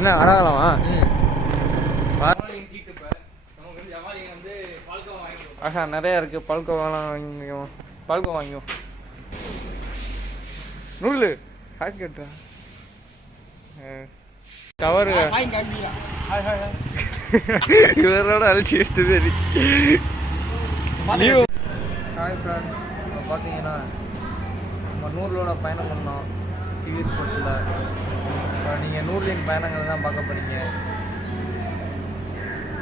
என்ன அடகலாமா? ஆஹா நிறைய இருக்கு. பால்கோவாலாம் வாங்கிக்குவோம். பால்கோவா வாங்கிக்குவோம். நூல் ஹேக் கட்டுறா கவரு இவரோட அழிச்சிட்டு சரி. ஹாய் ஃப்ரெண்ட்ஸ், இப்போ பார்த்தீங்கன்னா நம்ம நூறுலோட பயணம் பண்ணோம் டிவி ஸ்போர்ட்ஸில். இப்போ நீங்கள் நூறுலின் பயணங்கள் தான் பார்க்க போகிறீங்க.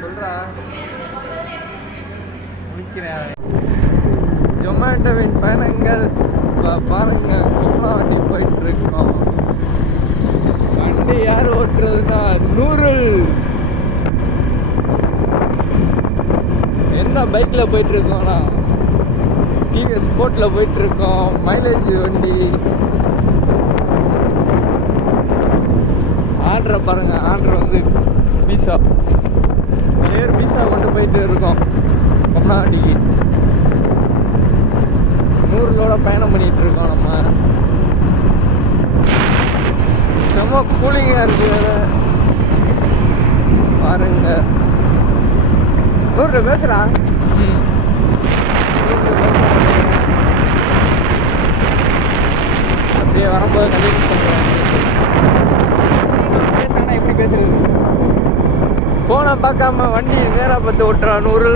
சொல்கிறா முடிக்கிறேன். ஜொமேட்டோவின் பயணங்கள் பாருங்க. வண்டி போயிட்டு இருக்கோம். வண்டி யார் ஓட்டுறதுன்னா நூறுல். என்ன பைக்ல போயிட்டு இருக்கோம்னா டிவிஎஸ் ஸ்போர்ட்ல போயிட்டு இருக்கோம். மைலேஜ் வண்டி. ஆர்டரை பாருங்க. ஆர்டர் வந்து பீஸா. நிறைய பீஸா கொண்டு போயிட்டு இருக்கோம். கொம்னாவட்டிக்கு நூறுலோட பயணம் பண்ணிட்டு இருக்கோம். நம்ம செம்ம கூலிங்கா இருக்கு வேற பாருங்க. நூறு பேசுறா. அப்படியே வரும்போது கண்டினியூ பண்ணுறேன். எப்படி பேசுறது? போனை பார்க்காம வண்டி நேராக பார்த்து ஓட்டுறான் நூறு.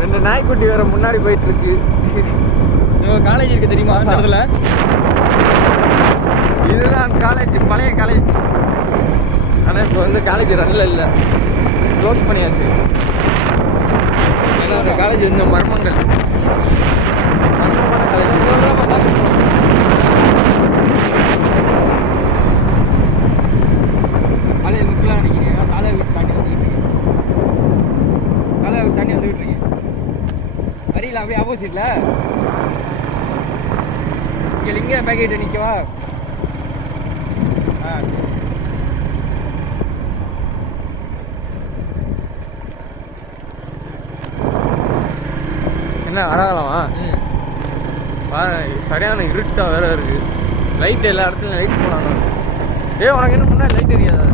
ரெண்டு நாய்க்குட்டி வேற முன்னாடி போயிட்டு இருக்கு. காலேஜ் இருக்கு தெரியுமா அந்த இடத்துல? இதுதான் காலேஜ், பழைய காலேஜ். ஆனால் இப்போ வந்து காலேஜ் ரன்ல இல்லை, க்ளோஸ் பண்ணியாச்சு. ஏன்னா அந்த காலேஜ் வந்து மர்மங்கள் மர்மமான காலேஜ். காலேஜ் முக்கியம் நினைக்கிறீங்க. காலேஜ் வீட்டு தாண்டி வந்துக்கிட்டு இருக்கீங்க. காலேஜ் வீட்டு தாண்டி வந்துக்கிட்டு இருக்கீங்க. வரியில அப்படியே ஆப்போசிட்ல இங்கே லிங்க பேக்கெட் நிற்கவா? என்ன அடகலாமா? சரியான இருட்டா வேற இருக்கு. லைட் எல்லா இடத்துலையும் லைட் போனாங்க. உனக்கு என்ன முன்னாடி லைட் எரியாதா?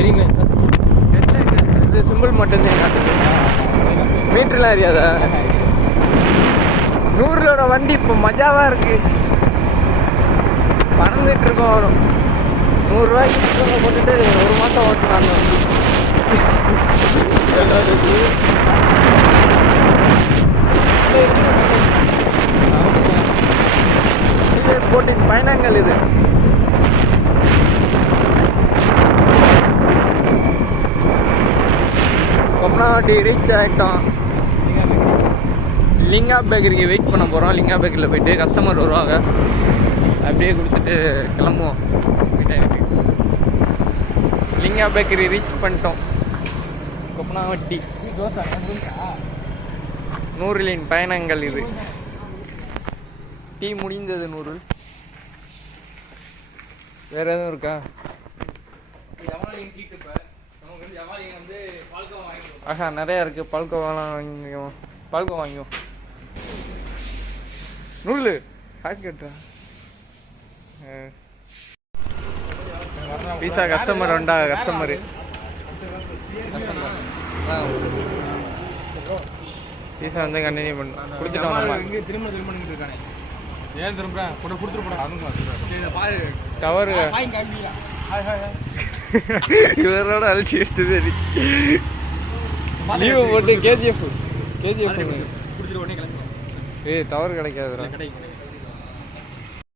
எரியுமே. இது சிம்பிள் மட்டும்தான் காட்டுது. மீட்டர்லாம் எரியாதா? நூறுலோட வண்டி இப்போ மஜாவா இருக்கு. பறந்துட்டு இருக்கோம். 100 ரூபாய்க்கு போட்டுட்டு 1 மாசம் ஓட்டலாம். ஸ்போர்ட்டின் பயணங்கள் இது. கொம்னாவட்டி ரீச் ஆகிட்டோம். லிங்கா பேக்கரிக்கு வெயிட் பண்ண போகிறோம். லிங்கா பேக்கரியில் போயிட்டு கஸ்டமர் வருவாங்க. அப்படியே கொடுத்துட்டு கிளம்புவோம். லிங்கா பேக்கரி ரீச் பண்ணிட்டோம். கொம்னாவட்டி நூறுலின் பயணங்கள் இது. டீ முடிந்தது நூறு. வேற எதுவும் இருக்கா? ஆஹா நிறைய இருக்கு. பால்கோவாலாம் வாங்கிக்குவோம். பால்கோவா வாங்கிக்குவோம். நூல் ஹேக் கட்டுறா பீஸா. கஸ்டமர் வந்தா கஸ்டமரு பீஸா வந்து கண்டினியூ பண்ணு கொடுத்துட்டோம். திரும்ப இருக்கானே. ஏன் திரும்புறேன்? கவரு இவரோட அழிச்சிட்டு சரி. லீவு போட்டு கேஜிஎஃப் கொடுத்துட்டு உடனே கிளம்பி. தவறு கிடைக்காதுடா.